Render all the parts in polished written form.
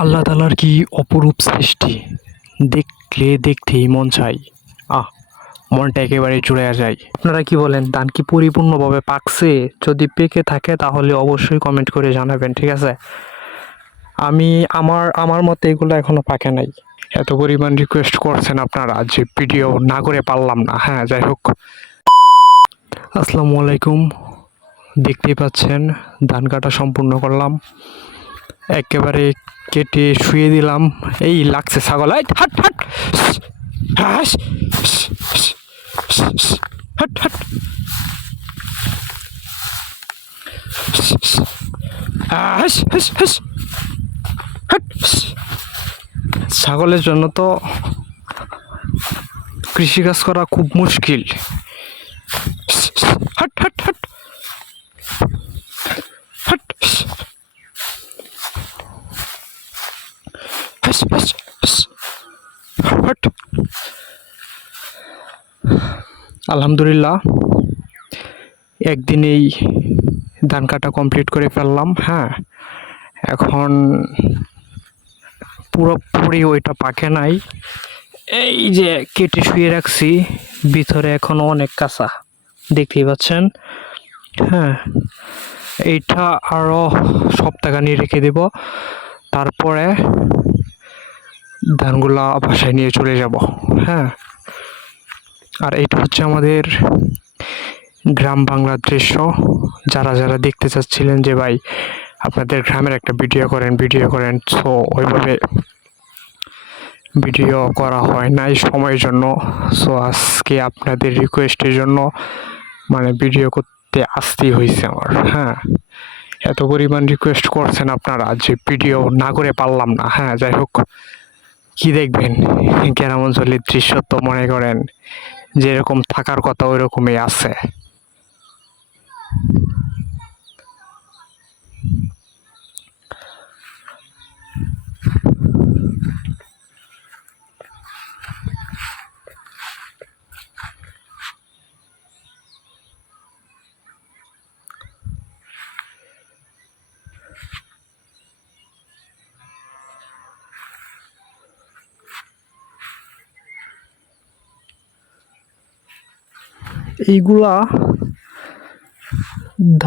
আল্লাহ তাআলার কি অপরূপ সৃষ্টি! দেখতেই মন চায়। আহ! মনটা একেবারে জুড়ে যায়। আপনারা কি বলেন, ধান কি পরিপূর্ণভাবে পাকছে? যদি পেকে থাকে তাহলে অবশ্যই কমেন্ট করে জানাবেন, ঠিক আছে? আমি আমার মতে এগুলো এখনো পাকে নাই। এত পরিমাণ রিকোয়েস্ট করছেন আপনারা যে ভিডিও না করে পারলাম না। হ্যাঁ, যাই হোক। আসসালামু আলাইকুম। দেখতেই পাচ্ছেন ধান কাটা সম্পূর্ণ করলাম। একেবারে কেটে শুয়ে দিলাম। এই লাগছে ছাগল, এই হাট হাট, হাস, হাট হাট, হাস হাস হাস, হাট। ছাগলের জন্য তো কৃষিকাজ করা খুব মুশকিল। হাট হাট হাট, হাট, হাস হাস হাস, হাট। আলহামদুলিল্লাহ, একদিনেই ধান কাটা কমপ্লিট করে ফেললাম। হ্যাঁ, এখন পুরোপুরি ওইটা পাকে নাই। এই যে কেটে শুয়ে রাখছি, ভিতরে এখনো অনেক কাঁচা, দেখতেই পাচ্ছেন। হ্যাঁ, এইটা আরো সপ্তাহখানি রেখে দেব, তারপরে ধানগুলা বাসায় নিয়ে চলে যাব। হ্যাঁ, আর এটা হচ্ছে আমাদের গ্রাম বাংলার দৃশ্য। যারা যারা দেখতে চাচ্ছিলেন যে ভাই আপনাদের গ্রামের একটা ভিডিও করেন, সো ওইভাবে ভিডিও করা হয় নাই সময়ের জন্য। সো আজকে আপনাদের রিকোয়েস্টের জন্য মানে ভিডিও করতে আসতেই হয়েছে আমার। হ্যাঁ, এত পরিমাণ রিকোয়েস্ট করছেন আপনারা যে ভিডিও না করে পারলাম না। হ্যাঁ, যাই হোক। কি দেখবেন, গ্রাম অঞ্চলের দৃশ্য তো মনে করেন যেরকম থাকার কথা ওই রকমই আছে। এইগুলা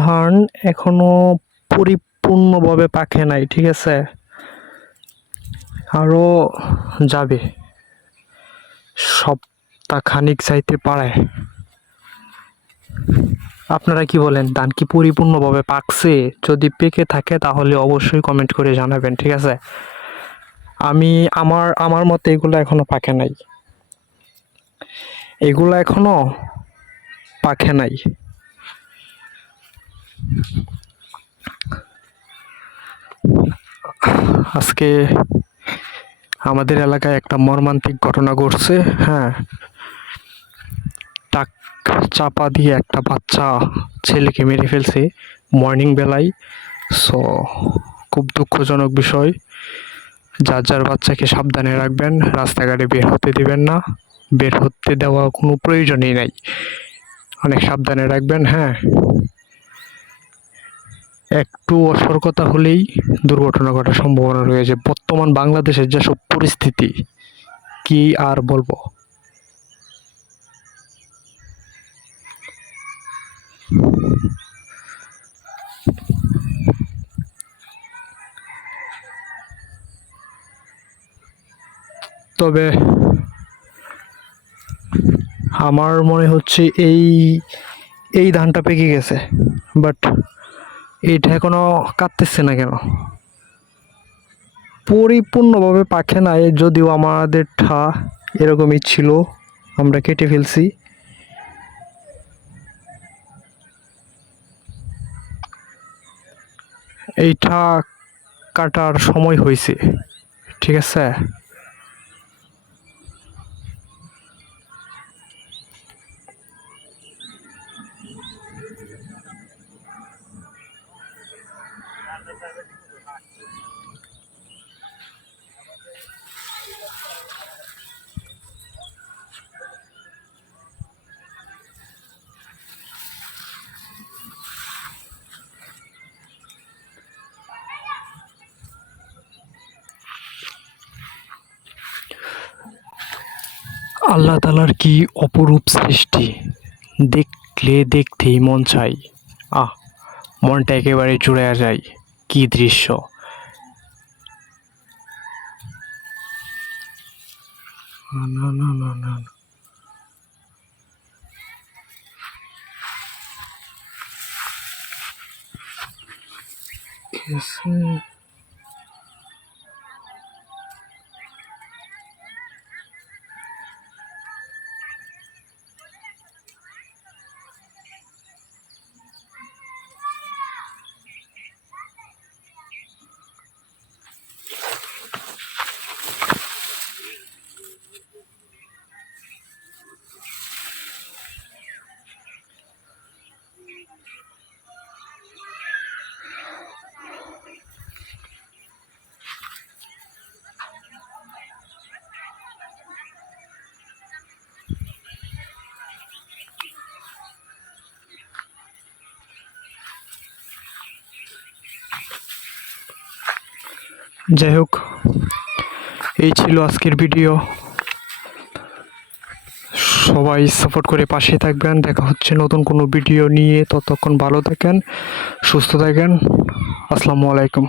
ধান এখনো পরিপূর্ণভাবে পাকে নাই, ঠিক আছে? আরো যাবে, সপ্তাহ খানিক যাইতে পারে। আপনারা কি বলেন, ধান কি পরিপূর্ণভাবে পাকছে? যদি পেকে থাকে তাহলে অবশ্যই কমেন্ট করে জানাবেন, ঠিক আছে? আমি আমার মতে এগুলো এখনো পাকে নাই। এগুলো এখনো পাকে নাই। আজকে আমাদের এলাকায় একটা মর্মান্তিক ঘটনা ঘটছে। হ্যাঁ, টাক চাপা দিয়ে একটা বাচ্চা ছেলেকে মেরে ফেলছে মর্নিং বেলায়। সো খুব দুঃখজনক বিষয়। যার যার বাচ্চাকে সাবধানে রাখবেন, রাস্তাঘাটে বের হতে দিবেন না। বের হতে দেওয়া কোনো প্রয়োজনই নাই, অনেক সাবধানে রাখবেন। হ্যাঁ, একটু অসতর্কতা হলেই দুর্ঘটনা ঘটার সম্ভাবনা রয়েছে। বর্তমান বাংলাদেশের যেসব পরিস্থিতি, কি আর বলবো। তবে আমার মনে হচ্ছে এই ধানটা পেকে গেছে, বাট এইটা এখনো কাটতেছে না কেন? পরিপূর্ণভাবে পাকে নাই, যদিও আমাদেরটা এরকমই ছিল, আমরা কেটে ফেলছি। এইটা কাটার সময় হয়েছে, ঠিক আছে? আল্লাহ তাআলার কি অপরূপ সৃষ্টি, দেখলে দেখতেই মন চাই। আহ, মনটা একেবারে জুড়ে যায়। কি দৃশ্য! না না না না না। कैसे? যাই হোক, এই ছিল আজকের ভিডিও। সবাই সাপোর্ট করে পাশে থাকবেন। দেখা হচ্ছে নতুন কোনো ভিডিও নিয়ে। ততক্ষণ ভালো থাকেন, সুস্থ থাকেন। আসসালামু আলাইকুম।